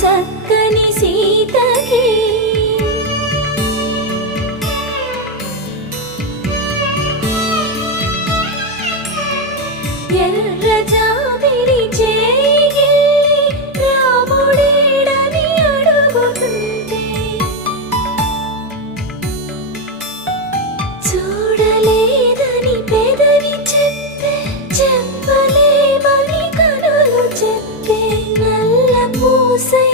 చక్కని సీతకి ఎర్ర జాబిలి చేయి రాముడేడని అడుగుతుంటే చూడలేదని పెదవి చెప్పే చెప్పలేమని కనులు చెప్పే నల్ల పూసై